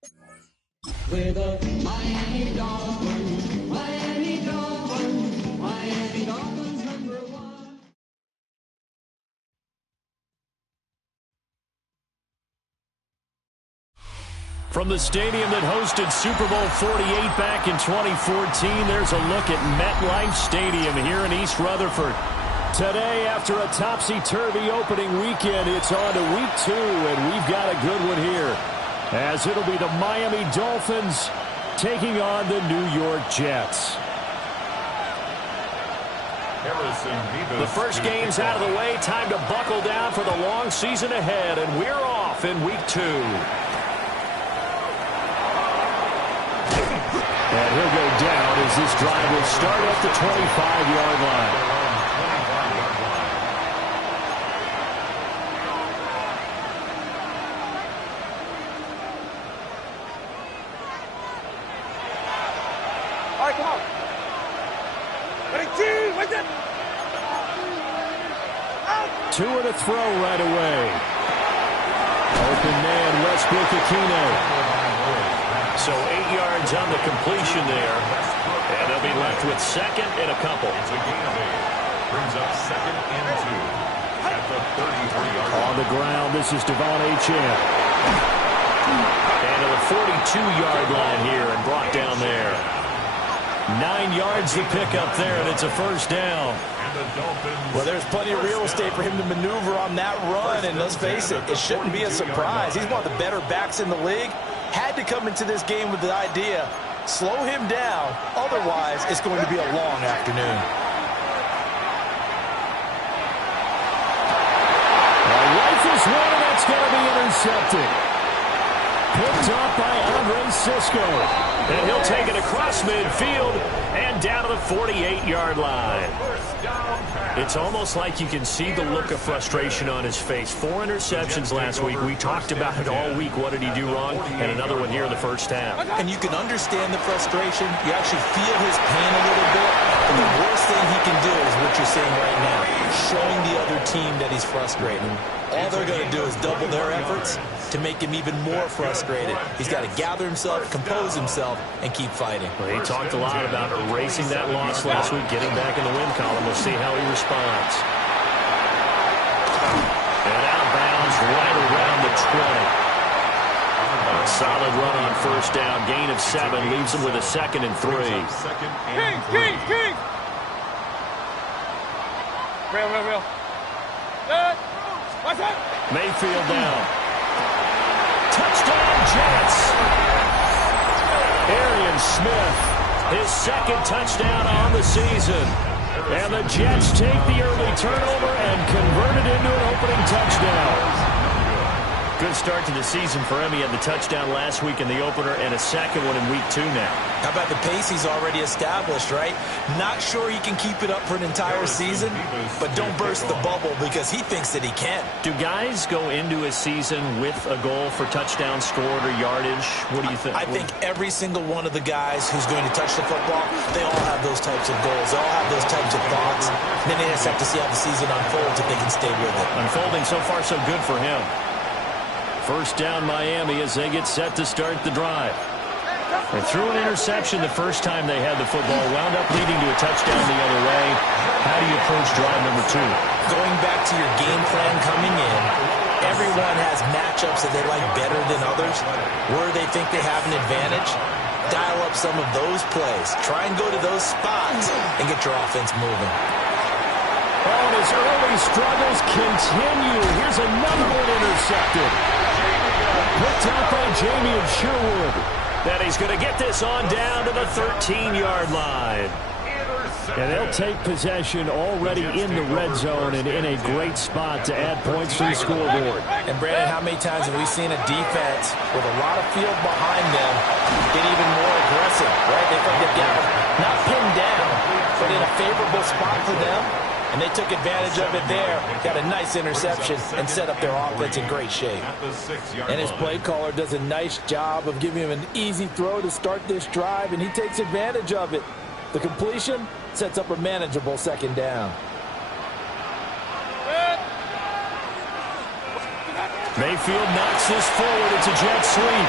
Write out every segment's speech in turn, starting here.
With the Miami Dolphins, Miami Dolphins, Miami Dolphins #1. From the stadium that hosted Super Bowl 48 back in 2014, there's a look at MetLife Stadium here in East Rutherford. Today, after a topsy-turvy opening weekend, it's on to week 2, and we've got a good one here, as it'll be the Miami Dolphins taking on the New York Jets. The first game's out of the way. Time to buckle down for the long season ahead, and we're off in week 2. And he'll go down as this drive will start at the 25-yard line. All right, come on. Ready, two, what's it? Two and a throw right away. Open man, Westbrook-Ikhine. So 8 yards on the completion there. And they'll be left with second and a couple. Brings up 2nd and 2 at the 33-yard line. On the ground, this is Devon Achane. And to the 42-yard line here and brought down there. 9 yards to pick up there, and it's a first down. Well, there's plenty of real estate for him to maneuver on that run, and let's face it, it shouldn't be a surprise. He's one of the better backs in the league. Had to come into this game with the idea, slow him down, otherwise it's going to be a long afternoon. Rifles one, and that's going to be intercepted. Picked up by Andre Cisco. And he'll take it across midfield and down to the 48-yard line. It's almost like you can see the look of frustration on his face. 4 interceptions last week. We talked about it all week. What did he do wrong? And another one here in the first half. And you can understand the frustration. You actually feel his pain a little bit. And the worst thing he can do is what you're saying right now, showing the other team that he's frustrated. All they're going to do is double their efforts to make him even more frustrated. He's got to gather himself, compose himself, and keep fighting. Well, he talked a lot about erasing that loss last week, getting back in the win column. We'll see how he responds. And out of bounds right around the 20. A solid run on first down. Gain of 7 leaves him with a 2nd and 3. King. Real. Good. Watch out. Mayfield down. Touchdown, Jets. Arian Smith, his 2nd touchdown on the season. And the Jets take the early turnover and convert it into an opening touchdown. Good start to the season for him. He had the touchdown last week in the opener and a 2nd one in week 2 now. How about the pace he's already established, right? Not sure he can keep it up for an entire season, but don't burst the bubble because he thinks that he can. Do guys go into a season with a goal for touchdown scored or yardage? What do you think? I think every single one of the guys who's going to touch the football, they all have those types of goals. They all have those types of thoughts. And then they just have to see how the season unfolds if they can stay with it. Unfolding so far so good for him. First down Miami as they get set to start the drive. They threw an interception the first time they had the football, wound up leading to a touchdown the other way. How do you approach drive number 2? Going back to your game plan coming in, everyone has matchups that they like better than others. Where they think they have an advantage, dial up some of those plays. Try and go to those spots and get your offense moving. Oh, and his early struggles continue. Here's another one intercepted. Picked up by Jamie Sherwood. That he's going to get this on down to the 13-yard line. And they'll take possession already in the red zone and in a great spot to add points to the scoreboard. And, Brandon, how many times have we seen a defense with a lot of field behind them get even more aggressive, right? They think they've got not pinned down, but in a favorable spot for them. And they took advantage of it there, got a nice interception, and set up their offense in great shape. And his play caller does a nice job of giving him an easy throw to start this drive, and he takes advantage of it. The completion sets up a manageable 2nd down. Mayfield knocks this forward. It's a jet sweep.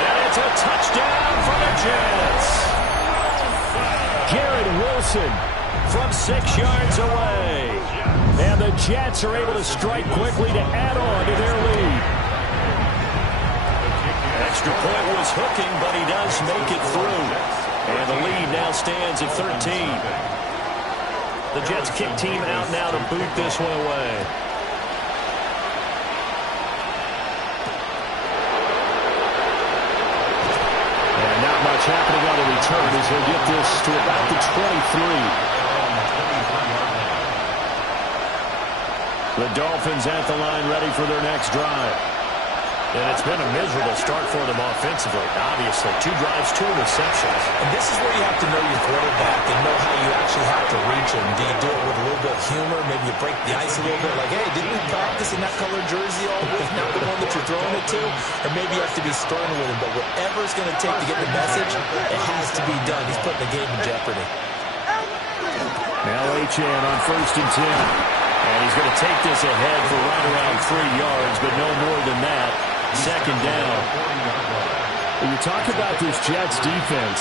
And it's a touchdown for the Jets. Garrett Wilson from 6 yards away. And the Jets are able to strike quickly to add on to their lead. Extra point was hooking, but he does make it through. And the lead now stands at 13. The Jets kick team out now to boot this one away. And not much happening on the return as he'll get this to about the 23. The Dolphins at the line ready for their next drive. And it's been a miserable start for them offensively. Obviously, 2 drives, 2 interceptions. And this is where you have to know your quarterback and know how you actually have to reach him. Do you do it with a little bit of humor? Maybe you break the ice a little bit, like, hey, didn't we practice in that colored jersey all week, not the one that you're throwing it to? Or maybe you have to be stern with him. But whatever it's going to take to get the message, it has to be done. He's putting the game in jeopardy. Now Achane on 1st and 10. And he's going to take this ahead for right around 3 yards, but no more than that. 2nd down. When you talk about this Jets defense,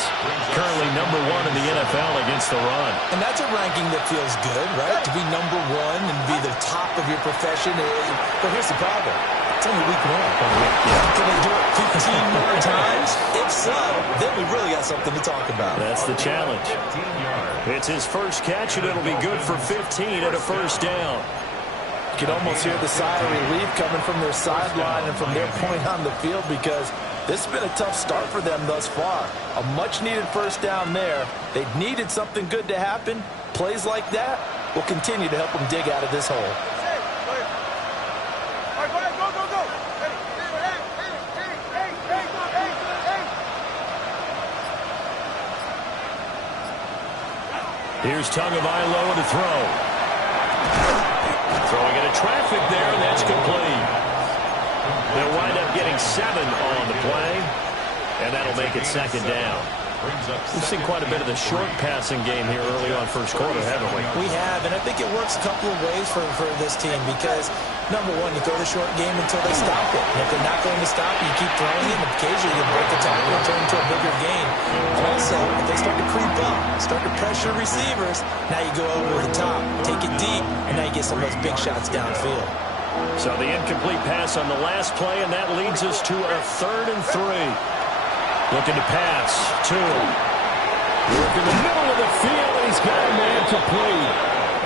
currently number 1 in the NFL against the run. And that's a ranking that feels good, right? To be number 1 and be the top of your profession. But here's the problem. It's only week 1. Can they do it 15 more times? If so, then we really got something to talk about. That's the challenge. It's his first catch, and it'll be good for 15 at a 1st down. You can almost hear the sigh of relief coming from their sideline and from their point on the field because this has been a tough start for them thus far. A much-needed 1st down there. They needed something good to happen. Plays like that will continue to help them dig out of this hole. Here's Tagovailoa to throw. Throwing into traffic there, and that's complete. They'll wind up getting 7 on the play, and that'll make it 2nd down. We've seen quite a bit of the short passing game here early on 1st quarter, haven't we? We have, and I think it works a couple of ways for this team because, number 1, you throw the short game until they stop it. And if they're not going to stop it, you keep throwing it, and occasionally you break the tackle and turn into a bigger gain. And also, if they start to creep up, start to pressure receivers, now you go over the top, take it deep, and now you get some of those big shots downfield. So the incomplete pass on the last play, and that leads us to a 3rd and 3. Looking to pass. Tua. Work in the middle of the field, and he's got a man complete.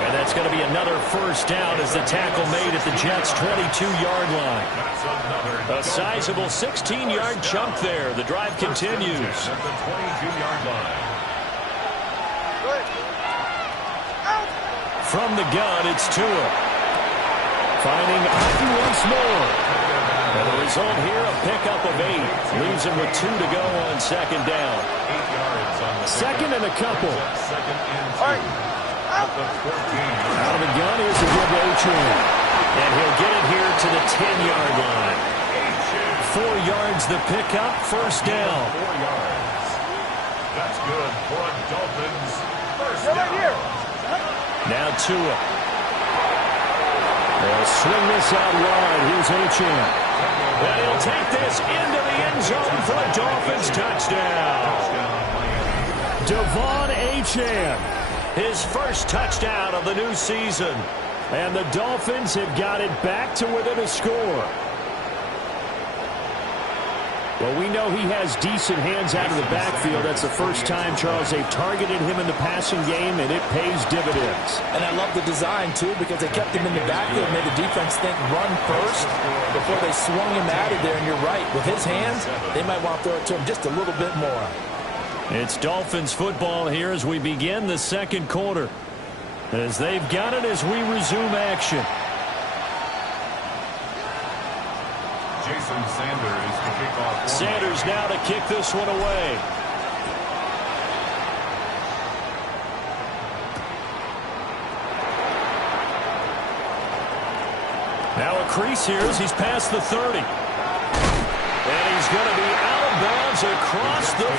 And that's going to be another 1st down as the tackle made at the Jets' 22-yard line. A sizable 16-yard chunk there. The drive continues. At the 22-yard line. From the gun, it's Tua. Finding Hutton once more. And the result here, a pickup of 8. Leaves him with 2 to go on 2nd down. 8 yards on the 2nd and a couple. 2nd and 2. At the 14. Out of the gun, here's a good Achane. And he'll get it here to the 10-yard line. 4 yards the pickup, 1st down. 4 yards. That's good for a Dolphins 1st down. Now Tua. They'll swing this out wide. Here's Achane. And he'll take this into the end zone for a Dolphins touchdown. Devon Achane, his first touchdown of the new season. And the Dolphins have got it back to within a score. Well, we know he has decent hands out of the backfield. That's the first time, Charles, they've targeted him in the passing game, and it pays dividends. And I love the design, too, because they kept him in the backfield, made the defense think run first before they swung him out of there. And you're right, with his hands, they might want to throw it to him just a little bit more. It's Dolphins football here as we begin the 2nd quarter. As they've got it as we resume action. Jason Sanders to kick off. Sanders now to kick this one away. Now a crease here as he's past the 30. And he's going to be out of bounds across the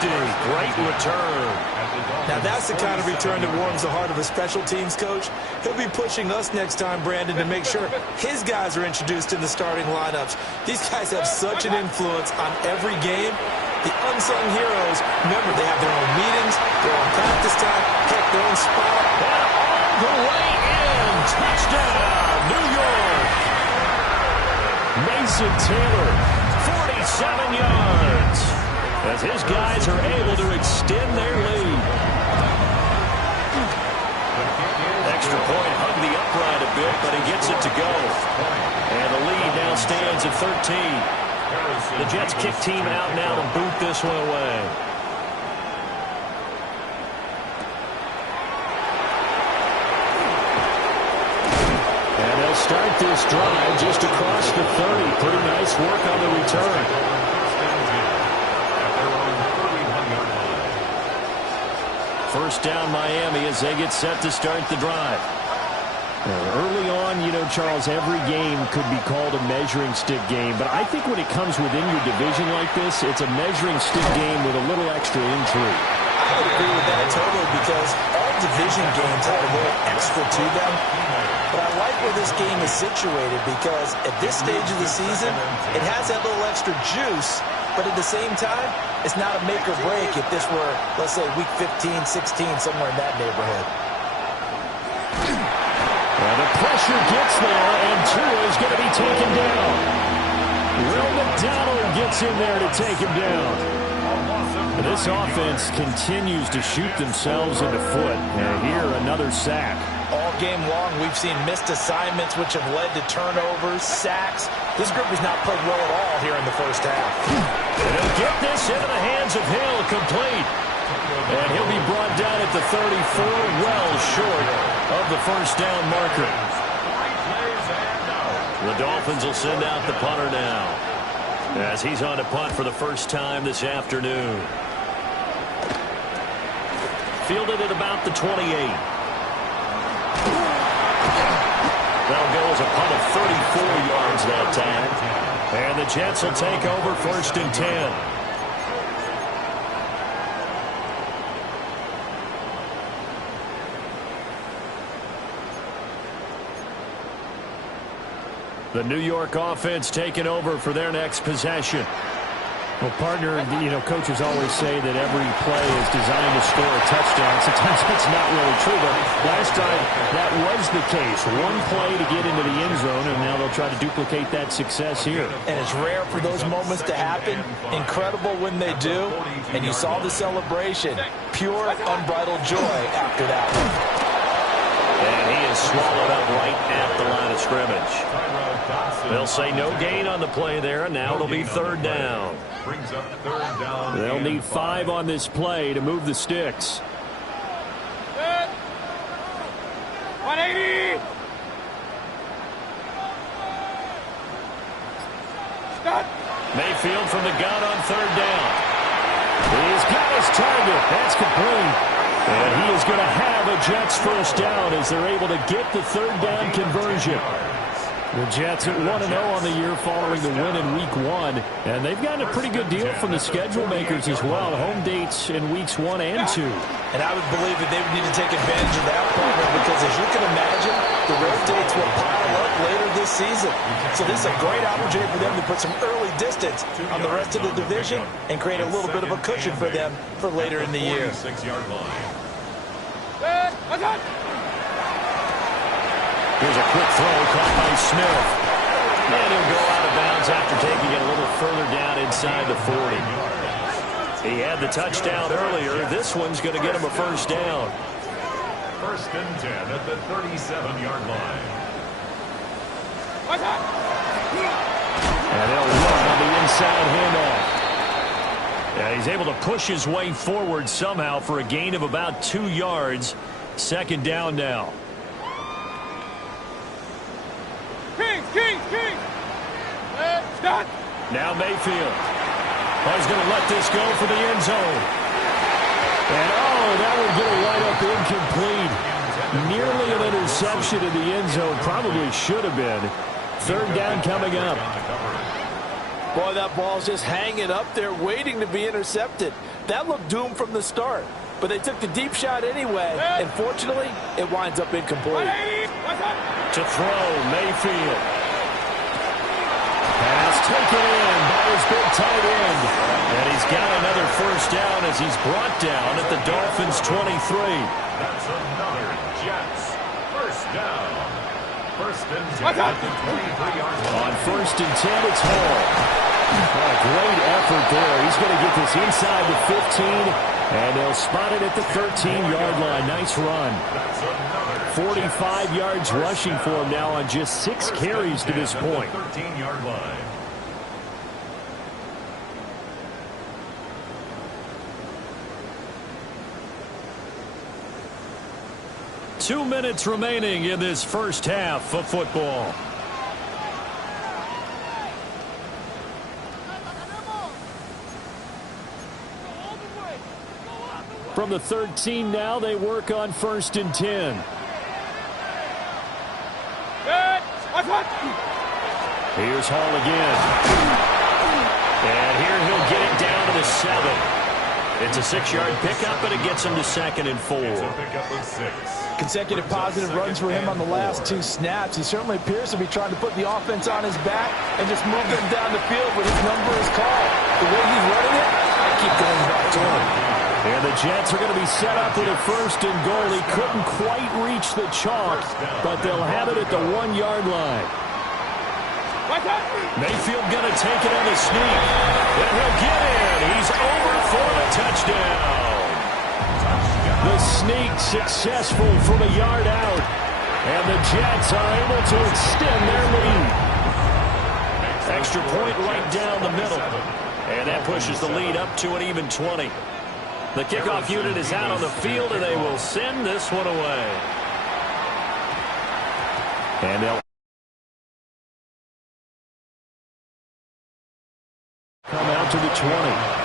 50. Great return. Now that's the kind of return that warms the heart of a special teams coach. He'll be pushing us next time, Brandon, to make sure his guys are introduced in the starting lineups. These guys have such an influence on every game. The unsung heroes, remember, they have their own meetings, their own practice time, heck, their own spot. And all the way in. Touchdown, New York. Mason Taylor, 47 yards. As his guys are able to extend their lead. Extra point hugged the upright a bit, but he gets it to go. And the lead now stands at 13. The Jets kick team out now to boot this one away. And they'll start this drive just across the 30. Pretty nice work on the return. First down Miami as they get set to start the drive. Early on, you know, Charles, every game could be called a measuring stick game. But I think when it comes within your division like this, it's a measuring stick game with a little extra intrigue. I would agree with that totally because all division games have a little extra to them. But I like where this game is situated because at this stage of the season, it has that little extra juice. But at the same time, it's not a make or break if this were, let's say, week 15, 16, somewhere in that neighborhood. Well, the pressure gets there, and Tua is going to be taken down. Will McDonald gets in there to take him down. This offense continues to shoot themselves in the foot. And here, another sack. All game long, we've seen missed assignments, which have led to turnovers, sacks. This group has not played well at all here in the first half. And he'll get this into the hands of Hill, complete. And he'll be brought down at the 34, well short of the first down marker. The Dolphins will send out the punter now, as he's on to punt for the first time this afternoon. Fielded at about the 28. That'll go as a punt of 34 yards that time. And the Jets will take over first and 10. The New York offense taking over for their next possession. Well, partner, you know, coaches always say that every play is designed to score a touchdown. Sometimes that's not really true, but last time that was the case. One play to get into the end zone, and now they'll try to duplicate that success here. And it's rare for those moments to happen. Incredible when they do. And you saw the celebration. Pure, unbridled joy after that one. And he is swallowed up right at the line of scrimmage. They'll say no gain on the play there, and now it'll be third down. They'll need 5 on this play to move the sticks. 180! Stop! Mayfield from the gun on third down. He's got his target. That's complete. And he is going to have a Jets first down as they're able to get the third down conversion. The Jets at 1-0 on the year following the win in Week 1. And they've gotten a pretty good deal from the schedule makers as well. Home dates in Weeks 1 and 2. And I would believe that they would need to take advantage of that partner because, as you can imagine, the road dates will pile up later this season. So this is a great opportunity for them to put some early distance on the rest of the division and create a little bit of a cushion for them for later in the year. Here's a quick throw caught by Smith. And he'll go out of bounds after taking it a little further down inside the 40. He had the touchdown earlier. This one's going to get him a first down. First and 10 at the 37-yard line. And they'll run on the inside handoff. Yeah, he's able to push his way forward somehow for a gain of about 2 yards. Second down now. King! Stop! Now Mayfield. He's going to let this go for the end zone. And, that would get a right up incomplete. Nearly an interception in the end zone. Probably should have been. Third down coming up. Boy, that ball's just hanging up there waiting to be intercepted. That looked doomed from the start. But they took the deep shot anyway, and fortunately, it winds up incomplete. To throw, Mayfield. Pass taken in by his big tight end. And he's got another first down as he's brought down at the Dolphins' 23. That's another Jets first down. First and 10 at the 23-yard line. On first and 10, it's Hall. A great effort there. He's going to get this inside the 15, and they'll spot it at the 13-yard line. Nice run. That's another 45 yards rushing for him now on just 6 carries to this point. 13-yard line. Two minutes remaining in this first half of football. From the 13 now, they work on first and 10. Here's Hall again. And here he'll get it down to the 7. It's a 6-yard pickup, and it gets him to 2nd and 4. It's a pickup of 6. Consecutive positive runs for him on the last 2 snaps. He certainly appears to be trying to put the offense on his back and just move them down the field when his number is called. The way he's running it, I keep going back to him. And the Jets are going to be set up with a first and goal. He couldn't quite reach the chalk, but they'll have it at the 1-yard line. Mayfield going to take it on the sneak. And he'll get in. He's over for the touchdown. The sneak successful from a yard out. And the Jets are able to extend their lead. Extra point right down the middle. And that pushes the lead up to an even 20. The kickoff unit is out on the field, and they will send this one away. And they'll come out to the 20.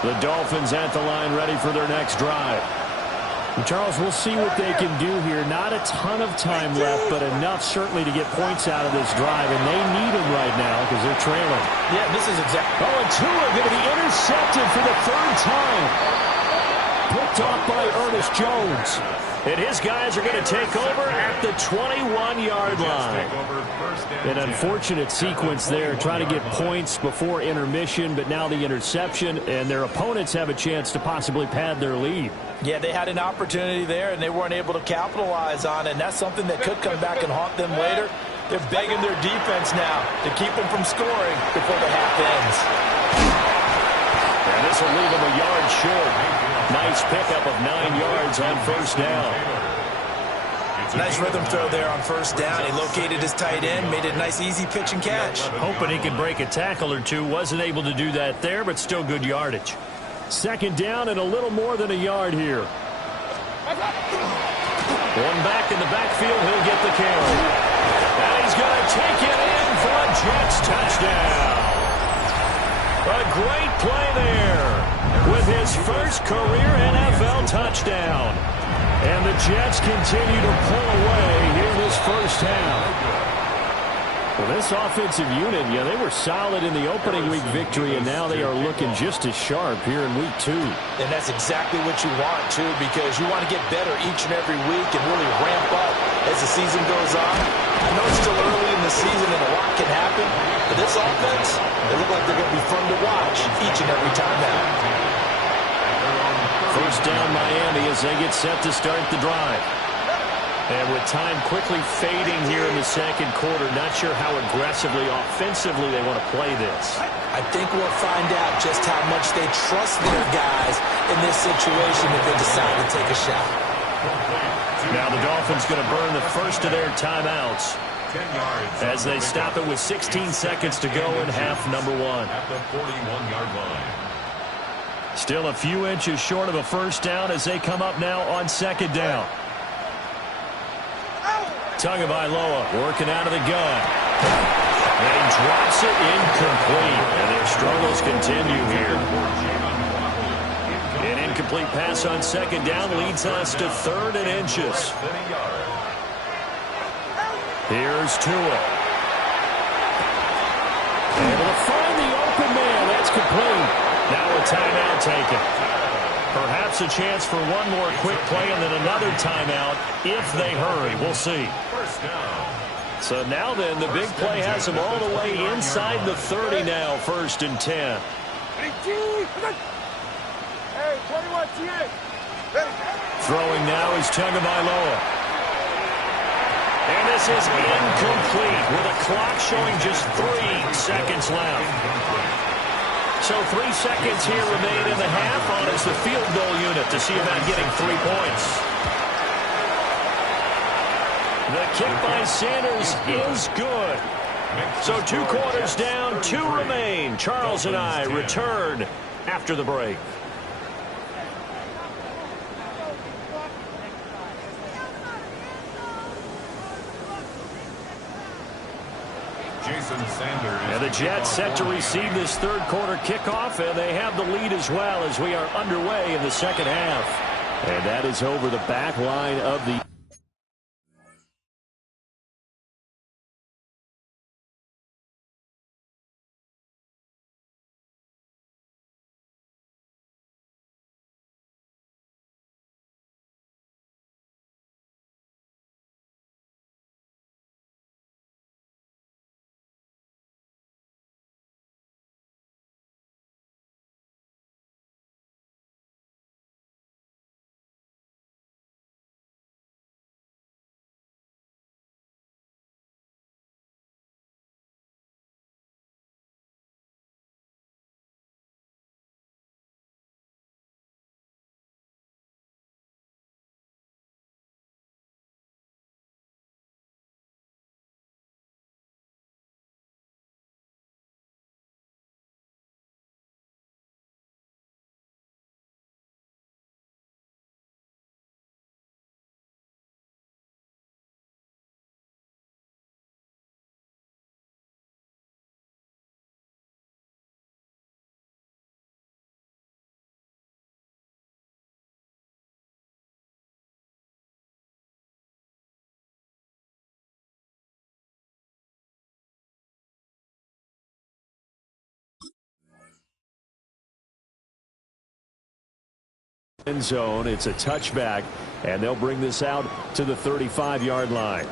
The Dolphins at the line ready for their next drive. And Charles, we'll see what they can do here. Not a ton of time left, but enough certainly to get points out of this drive, and they need them right now because they're trailing. Yeah, this is exactly. Oh, and Tua going to be intercepted for the 3rd time. Picked off by Ernest Jones. And his guys are going to take over at the 21-yard line. An unfortunate sequence there, trying to get points before intermission, but now the interception, and their opponents have a chance to possibly pad their lead. Yeah, they had an opportunity there, and they weren't able to capitalize on it, and that's something that could come back and haunt them later. They're begging their defense now to keep them from scoring before the half ends. And this will leave them a yard short. Nice pickup of 9 yards on first down. Nice rhythm throw there on first down. He located his tight end, made it a nice, easy pitch and catch. Hoping he could break a tackle or two. Wasn't able to do that there, but still good yardage. 2nd down and a little more than a yard here. One back in the backfield. He'll get the carry. And he's going to take it in for a Jets touchdown. A great play there with his first career NFL touchdown. And the Jets continue to pull away here this first half. Well, this offensive unit, yeah, they were solid in the opening week victory, and now they are looking just as sharp here in week 2. And that's exactly what you want, too, because you want to get better each and every week and really ramp up as the season goes on. I know it's still early in the season and a lot can happen, but this offense, they look like they're going to be fun to watch each and every time now. First down Miami as they get set to start the drive. And with time quickly fading here in the 2nd quarter, not sure how aggressively, offensively they want to play this. I think we'll find out just how much they trust their guys in this situation if they decide to take a shot. Now the Dolphins going to burn the first of their timeouts 10 yards as they stop it with 16 seconds to go in half number 1. at the 41-yard line. Still a few inches short of a first down as they come up now on 2nd down. Tagovailoa working out of the gun. And he drops it incomplete. And their struggles continue here. An incomplete pass on second down leads us to 3rd and inches. Here's Tua. Able to find the open man. That's complete. Now a timeout taken. Perhaps a chance for one more quick play and then another timeout if they hurry. We'll see. So now then, the big play has them all the way inside the 30 now, 1st and 10. Throwing now is Tagovailoa. And this is incomplete with a clock showing just 3 seconds left. So 3 seconds here remain in the half on as the field goal unit to see about getting 3 points. The kick by Sanders is good. So 2 quarters down, 2 remain. Charles and I return after the break. Jason Sanders. And the Jets set to receive this 3rd quarter kickoff, and they have the lead as well as we are underway in the 2nd half. And that is over the back line of the end zone. It's a touchback, and they'll bring this out to the 35-yard line.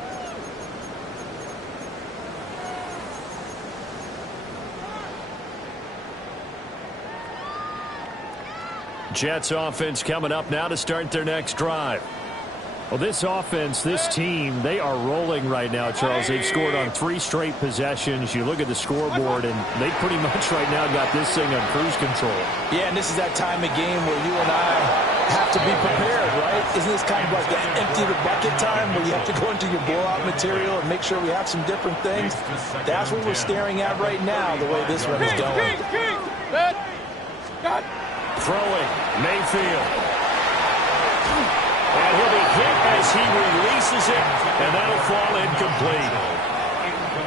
Jets offense coming up now to start their next drive. Well, this offense, this team, they are rolling right now, Charles. They've scored on 3 straight possessions. You look at the scoreboard, and they pretty much right now got this thing on cruise control. Yeah, and this is that time of game where you and I have to be prepared, right? Isn't this kind of like the empty the bucket time where you have to go into your blowout material and make sure we have some different things? That's what we're staring at right now, the way this one is going. Throwing, Mayfield. And he'll be hit as he releases it, and that'll fall incomplete.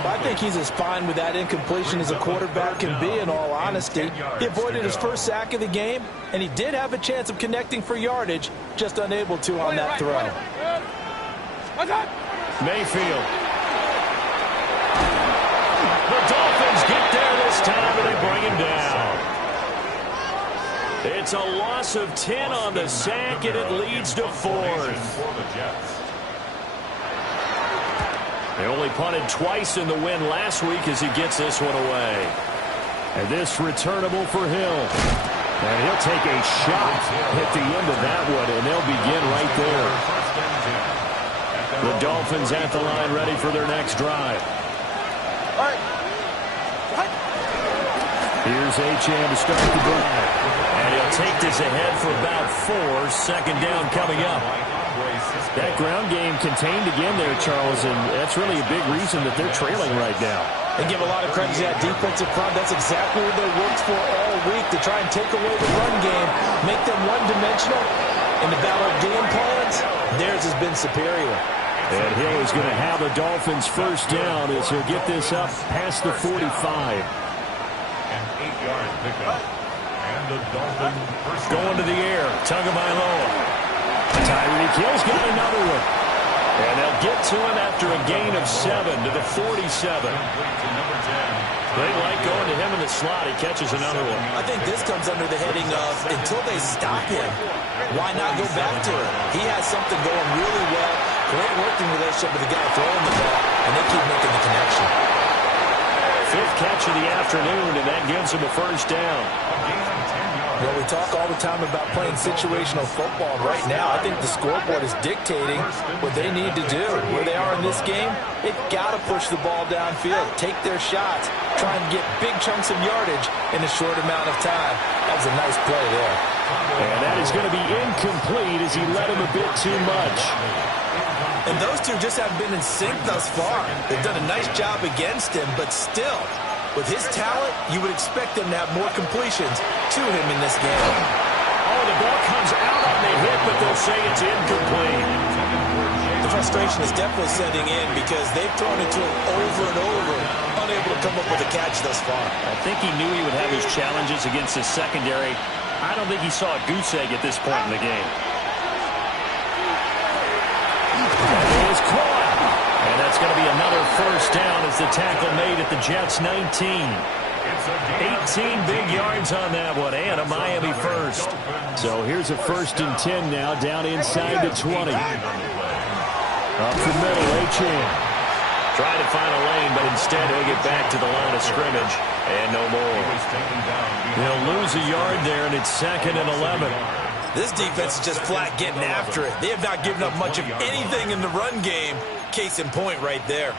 I think he's as fine with that incompletion as a quarterback can be, in all honesty. He avoided his first sack of the game, and he did have a chance of connecting for yardage, just unable to on that throw. Mayfield. The Dolphins get there this time, and they bring him down. It's a loss of 10 on the sack, and it leads to 4th. They only punted twice in the win last week as he gets this one away. And this returnable for Hill. And he'll take a shot at the end of that one, and they'll begin right there. The Dolphins at the line ready for their next drive. Here's Achane to start the drive. And he'll take this ahead for about 4. Second down coming up. That ground game contained again there, Charles, and that's really a big reason that they're trailing right now. They give a lot of credit to that defensive front. That's exactly what they worked for all week, to try and take away the run game, make them one-dimensional. In the battle of game plans, theirs has been superior. And Hill is going to have the Dolphins first down as he'll get this up past the 45. An 8-yard pickup. And the Dolphins first Going to the air, Tagovailoa. Tyreek Hill's got another one. And they'll get to him after a gain of 7 to the 47. They like going to him in the slot. He catches another one. I think this comes under the heading of until they stop him, why not go back to him? He has something going really well. Great working relationship with the guy throwing the ball, and they keep making the connection. 5th catch of the afternoon, and that gives him a first down. Well, we talk all the time about playing situational football. Right now, I think the scoreboard is dictating what they need to do. Where they are in this game, they've got to push the ball downfield, take their shots, try and get big chunks of yardage in a short amount of time. That was a nice play there. And that is going to be incomplete as he led him a bit too much. And those two just haven't been in sync thus far. They've done a nice job against him, but still, with his talent, you would expect them to have more completions to him in this game. Oh, the ball comes out on the hit, but they'll say it's incomplete. The frustration is definitely setting in because they've thrown it to him over and over, unable to come up with a catch thus far. I think he knew he would have his challenges against his secondary. I don't think he saw a goose egg at this point in the game. It was caught. And that's going to be another first down as the tackle made at the Jets' 19. 18 big yards on that one, and a Miami first. So here's a 1st and 10 now, down inside the 20. Up the middle, Achane. Trying to find a lane, but instead he'll get back to the line of scrimmage, and no more. He'll lose a yard there, and it's 2nd and 11. This defense is just flat getting after it. They have not given up much of anything in the run game. Case in point right there.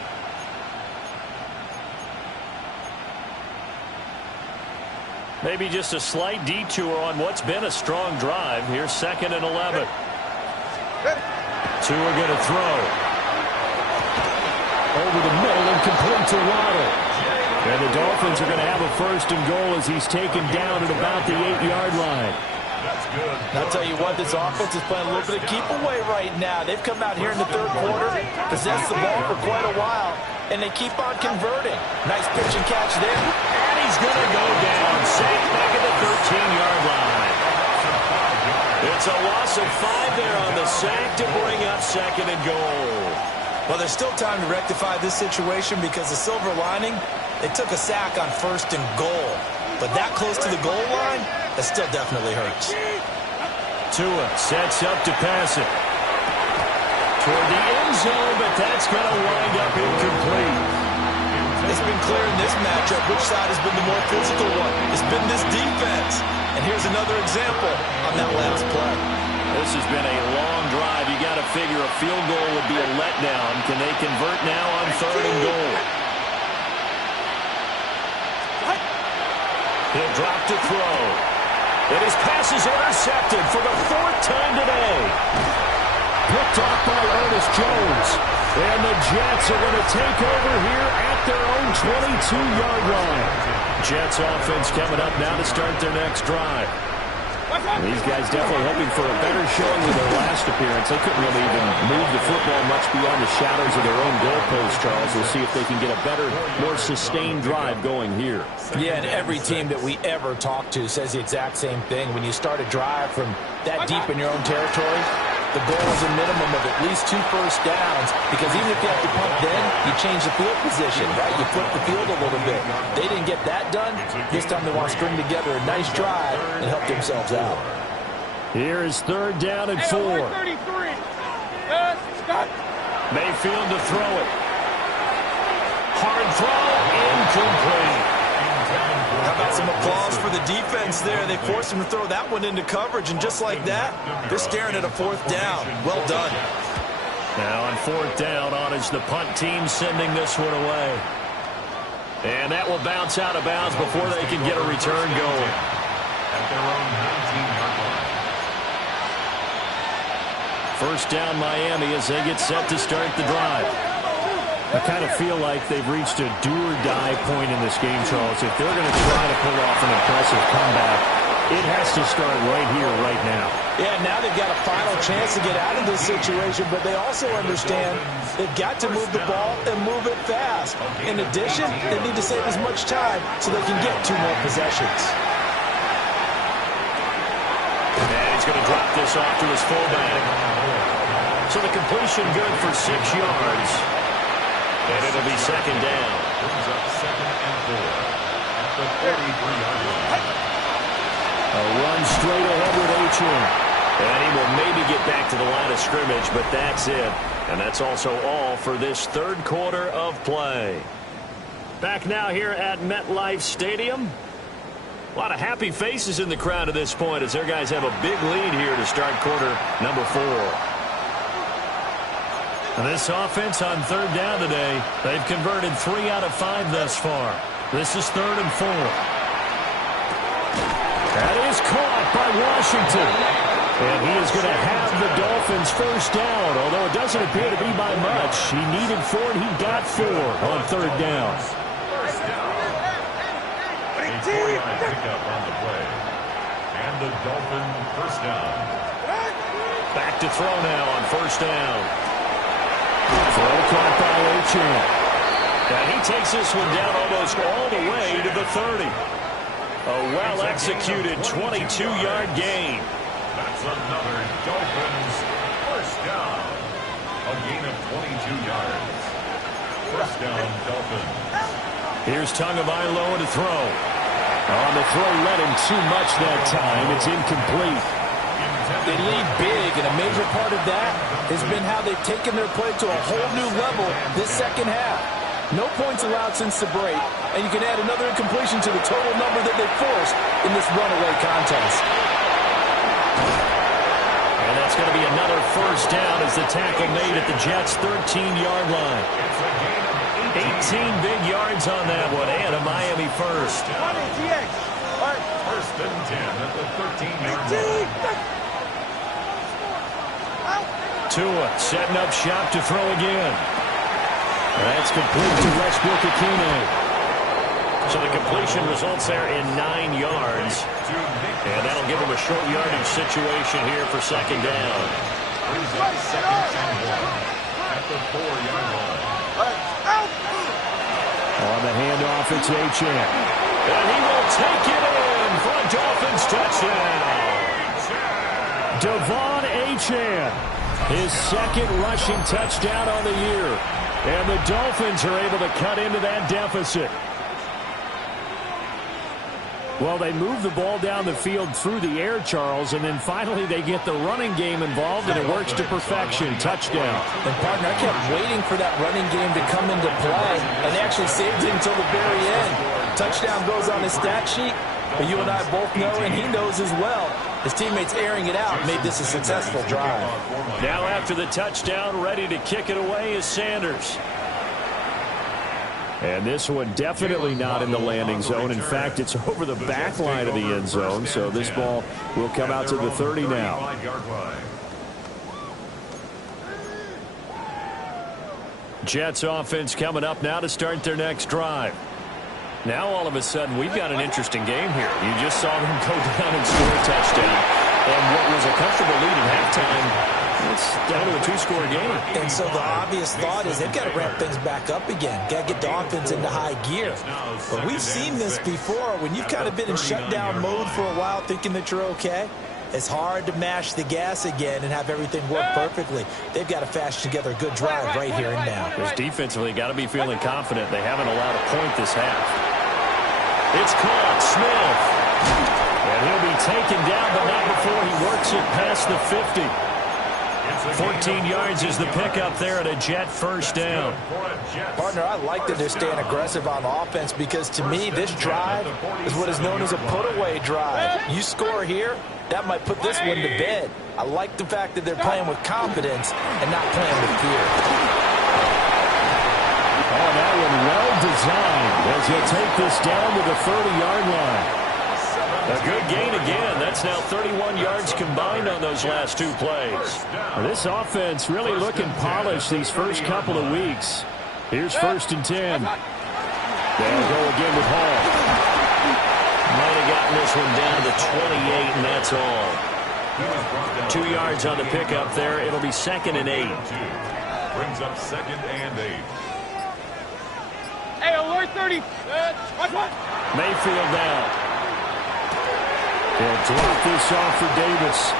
Maybe just a slight detour on what's been a strong drive. Here's 2nd and 11. Two are going to throw. Over the middle and complete to Waddle. And the Dolphins are going to have a 1st and goal as he's taken down at about the 8-yard line. That's good. I'll tell you what, this offense is playing a little bit of keep away right now. They've come out here in the 3rd quarter, possessed the ball for quite a while, and they keep on converting. Nice pitch and catch there. And he's going to go down. Safe back at the 13-yard line. It's a loss of 5 there on the sack to bring up 2nd and goal. Well, there's still time to rectify this situation because the silver lining, they took a sack on 1st and goal. But that close to the goal line, that still definitely hurts. Tua sets up to pass it. Toward the end zone, but that's going to wind up incomplete. It's been clear in this matchup which side has been the more physical one. It's been this defense. And here's another example on that last play. This has been a long drive. You got to figure a field goal would be a letdown. Can they convert now on 3rd and goal? He'll drop to throw. And his pass is intercepted for the 4th time today. Picked off by Ernest Jones. And the Jets are going to take over here at their own 22-yard line. Jets offense coming up now to start their next drive. And these guys definitely hoping for a better showing with their last appearance. They couldn't really even move the football much beyond the shadows of their own goalpost, Charles. We'll see if they can get a better, more sustained drive going here. Yeah, and every team that we ever talk to says the exact same thing. When you start a drive from that deep in your own territory, the goal is a minimum of at least 2 first downs, because even if you have to punt then, you change the field position, right? You flip the field a little bit. They didn't get that done. This time they want to string together a nice drive and help themselves out. Here is 3rd down and 4. Mayfield to throw it. Hard throw, incomplete. How about some applause for the defense there? They forced him to throw that one into coverage, and just like that, they're staring at a 4th down. Well done. Now on 4th down, on is the punt team sending this one away. And that will bounce out of bounds before they can get a return going. At their own 19-yard line. 1st down Miami as they get set to start the drive. I kind of feel like they've reached a do-or-die point in this game, Charles. If they're going to try to pull off an impressive comeback, it has to start right here, right now. Yeah, now they've got a final chance to get out of this situation, but they also understand they've got to move the ball and move it fast. In addition, they need to save as much time so they can get 2 more possessions. And he's going to drop this off to his fullback. So the completion good for 6 yards. And it'll be second down. Brings up 2nd and 4 at the 43-yard line. A run straight ahead with Achane. And he will maybe get back to the line of scrimmage, but that's it. And that's also all for this third quarter of play. Back now here at MetLife Stadium. A lot of happy faces in the crowd at this point as their guys have a big lead here to start quarter number 4. And this offense on third down today, they've converted 3 out of 5 thus far. This is 3rd and 4. That is caught by Washington. And he is going to have the Dolphins first down, although it doesn't appear to be by much. He needed 4, and he got 4 on third down. First down. A 4-yard pickup on the play. And the Dolphin first down. Back to throw now on first down. Throw caught by Achane. And he takes this one down almost all the way to the 30. A well-executed 22-yard gain. That's another Dolphins first down. A gain of 22 yards. First down, Dolphins. Here's Tagovailoa to throw. On the throw, led him too much that time. It's incomplete. They lead big, and a major part of that has been how they've taken their play to a whole new level this second half. No points allowed since the break, and you can add another incompletion to the total number that they forced in this runaway contest. And that's going to be another first down as the tackle made at the Jets' 13-yard line. 18 big yards on that one, and a Miami first. First and 10 at the 13-yard line. Tua setting up shop to throw again. That's complete to Westbrook-Ikhine. So the completion results there in 9 yards. And that'll give him a short yardage situation here for second down. Brings up 2nd and 1 at the 4-yard line. On the handoff, it's Achane. And he will take it in for a Dolphins touchdown. Devon Achane. His 2nd rushing touchdown on the year. And the Dolphins are able to cut into that deficit. Well, they move the ball down the field through the air, Charles, and then finally they get the running game involved, and it works to perfection. Touchdown. And, partner, I kept waiting for that running game to come into play, and they actually saved it until the very end. Touchdown goes on his stat sheet, but you and I both know, and he knows as well, his teammates airing it out made this a successful drive. Now after the touchdown, ready to kick it away is Sanders. And this one definitely not in the landing zone. In fact, it's over the back line of the end zone, so this ball will come out to the 30 now. Jets offense coming up now to start their next drive. Now all of a sudden we've got an interesting game here. You just saw them go down and score a touchdown. And what was a comfortable lead at halftime, it's down to a 2-score game. And so the obvious thought is they've got to ramp things back up again. Got to get the offense into high gear. But we've seen this before. When you've kind of been in shutdown mode for a while thinking that you're okay, it's hard to mash the gas again and have everything work perfectly. They've got to fashion together a good drive right here and now. Because defensively, got to be feeling confident. They haven't allowed a point this half. It's caught. Smith. And he'll be taken down, but not before he works it past the 50. 14 yards is the pickup there at a Jet first down. Partner, I like that they're staying aggressive on offense because to me, this drive is what is known as a put-away drive. You score here, that might put this one to bed. I like the fact that they're playing with confidence and not playing with fear. Oh, that one well designed as he'll take this down to the 30-yard line. A good gain again. That's now 31 yards combined on those last 2 plays. This offense really looking polished these first couple of weeks. Here's 1st and 10. They'll go again with Hall. Might have gotten this one down to the 28, and that's all. He was brought down 2 yards on the pickup there. It'll be 2nd and 8. Brings up 2nd and 8. Hey, alert 30. Watch. Mayfield now. He'll drop this off for Davis.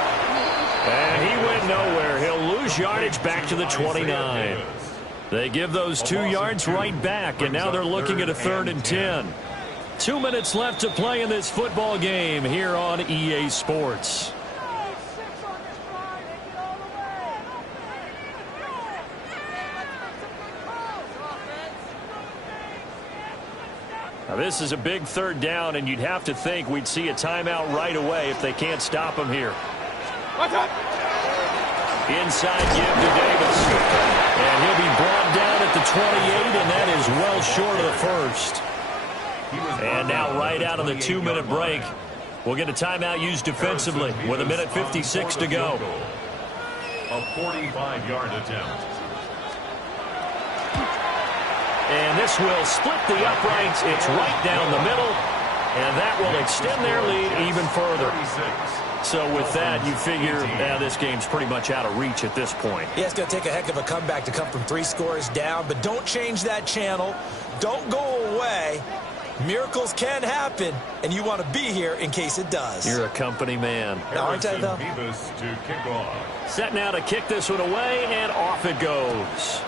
And he went nowhere. He'll lose yardage back to the 29. They give those 2 yards right back, and now they're looking at a 3rd and 10. 2 minutes left to play in this football game here on EA Sports. Now this is a big 3rd down, and you'd have to think we'd see a timeout right away if they can't stop him here. Inside give to Davis. And he'll be brought down at the 28, and that is well short of the first. And now right out of the 2-minute break, we'll get a timeout used defensively with 1:56 to go. A 45-yard attempt. And this will split the uprights. It's right down the middle, and that will extend their lead even further. 36. So with that, you figure this game's pretty much out of reach at this point. Yeah, it's going to take a heck of a comeback to come from 3 scores down, but don't change that channel. Don't go away. Miracles can happen, and you want to be here in case it does. You're a company man. Now, aren't I, though? Beavis to kick off. Set now to kick this one away, and off it goes.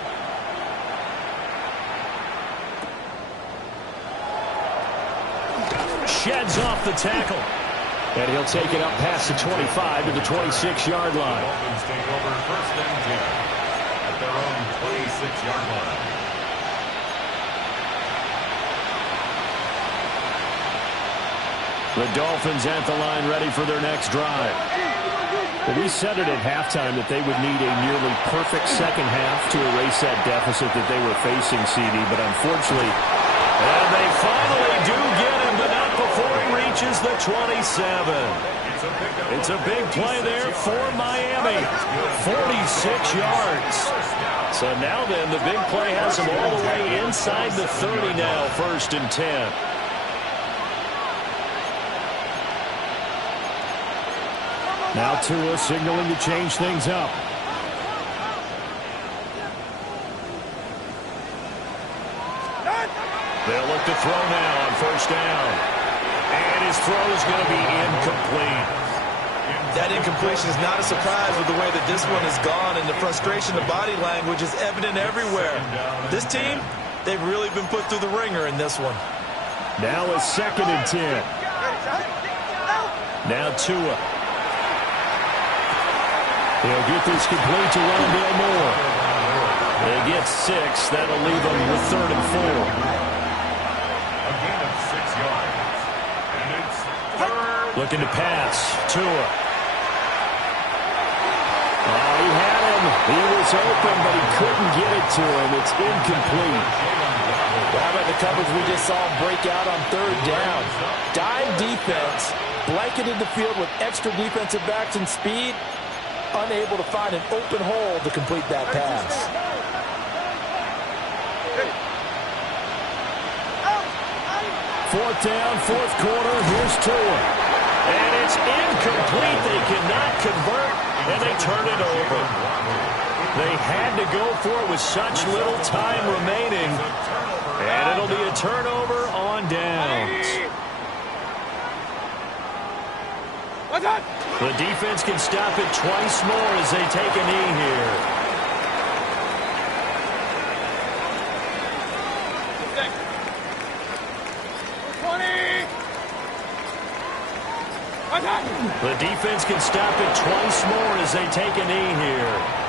Sheds off the tackle. And he'll take it up past the 25 to the 26-yard line. Dolphins take over 1st and 10 at their own 26-yard line. The Dolphins at the line ready for their next drive. Well, we said it at halftime that they would need a nearly perfect second half to erase that deficit that they were facing, CD, but unfortunately, and they finally do get him, but not before he reaches the 27. It's a big play there for Miami. 46 yards. So now then, the big play has him all the way inside the 30 now, 1st and 10. Now Tua signaling to change things up. They'll look to throw now on 1st down. And his throw is going to be incomplete. That incompletion is not a surprise with the way that this one has gone, and the frustration, the body language is evident everywhere. This team, they've really been put through the ringer in this one. Now a 2nd and 10. Now Tua. He'll get this complete to Rondale Moore. They get 6. That'll leave them with 3rd and 4. A gain of 6 yards. And it's 3rd. Looking to pass. Tua. Oh, he had him. He was open, but he couldn't get it to him. It's incomplete. Well, how about the coverage we just saw break out on 3rd down? Dime defense, blanketed the field with extra defensive backs and speed, unable to find an open hole to complete that pass. Fourth down, 4th quarter. Here's Tua. And it's incomplete. They cannot convert, and they turn it over. They had to go for it with such little time remaining. And it'll be a turnover on downs. The defense can stop it twice more as they take a knee here. The defense can stop it twice more as they take a knee here.